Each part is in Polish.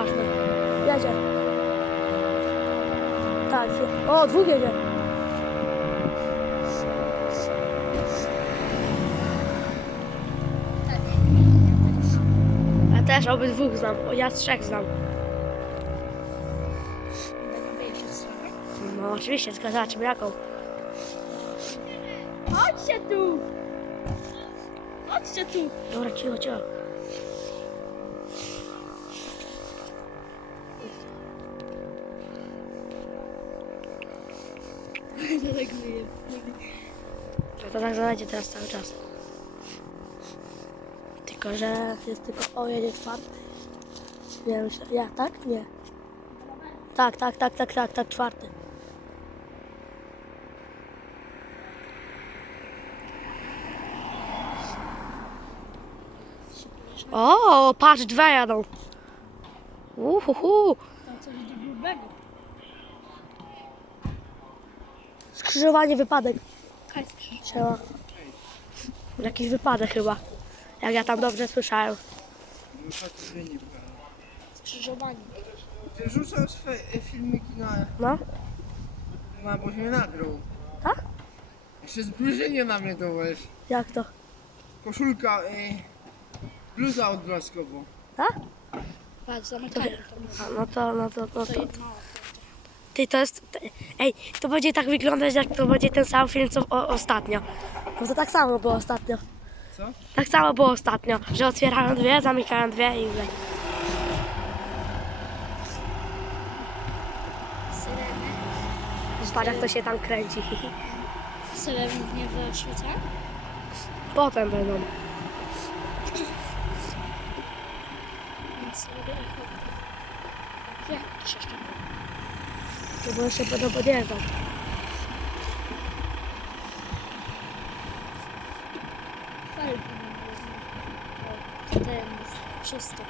Nieważne. Jedzie. Tak. O, dwóch jedzie. Ja też obydwóch znam. O, Ja trzech znam. No oczywiście, zobaczymy jaką. Chodźcie tu! Chodźcie tu! Dobra, cicho, cicho. Zalegluję. No to tak zaledzie teraz cały czas. Tylko, że jest tylko o jedzie czwarty. Nie myślę. Ja, tak? Nie. Tak, tak, tak, tak, tak, tak, czwarty. O, patrz, dwa jadą. Uhuhu. Tam coś do grubego. Skrzyżowanie, wypadek. Trzeba. Jakiś wypadek chyba. Jak ja tam dobrze słyszałem. Skrzyżowanie. Ty rzucasz swe e, filmiki na, No, na boś mnie nagrał. tak? Jeszcze zbliżenie na mnie to weź. Jak to? Koszulka, y, bluza odblaskowa. Tak? Patrz, zamykają to. A, No to, no to, no To to. Ty, to jest... Ej, to będzie tak wyglądać, jak to będzie ten sam film, co o, ostatnio. No to tak samo było ostatnio. Co? Tak samo było ostatnio, że otwierają dwie, zamykają dwie i. Patrz jak to się tam kręci. Syreny nie w Szwajcarii? Potem będą. Więc robię. Jak jeszcze? No bo jeszcze będą podjeżdżać. Ten przystok.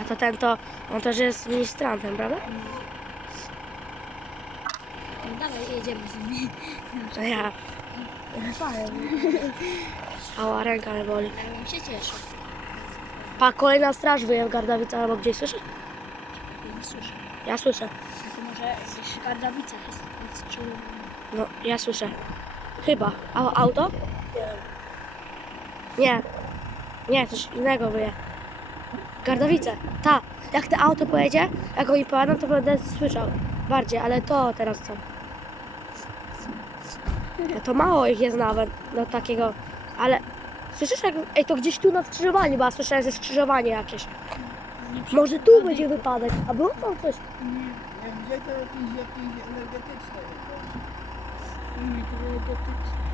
A to ten to, on też jest ministrantem, prawda? No dawaj, jedziemy z nimi. To ja. Ała, ręka nie boli. Ja się cieszę. Pa, kolejna straż wyje w Gardawicach albo gdzieś, słyszysz? Nie słyszę. Ja słyszę. To gdzieś Gardawica jest. No, ja słyszę. Chyba. A auto? Nie. Nie, coś innego wyje. Gardowice. Ta. Jak te auto pojedzie, jak oni pojadą, to będę słyszał. Bardziej, ale to teraz co? No to mało ich jest nawet do takiego, ale słyszysz jak, ej to gdzieś tu na skrzyżowaniu, bo ja słyszałem, że skrzyżowanie jakieś. Może tu będzie wypadek, a było tam coś? Nie gdzie to jakieś, jakieś energetyczne. Nie, to dotyczy.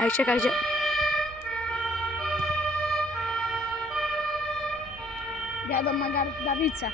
Ej, czekaj, gdzie? Jadą na Gardawice.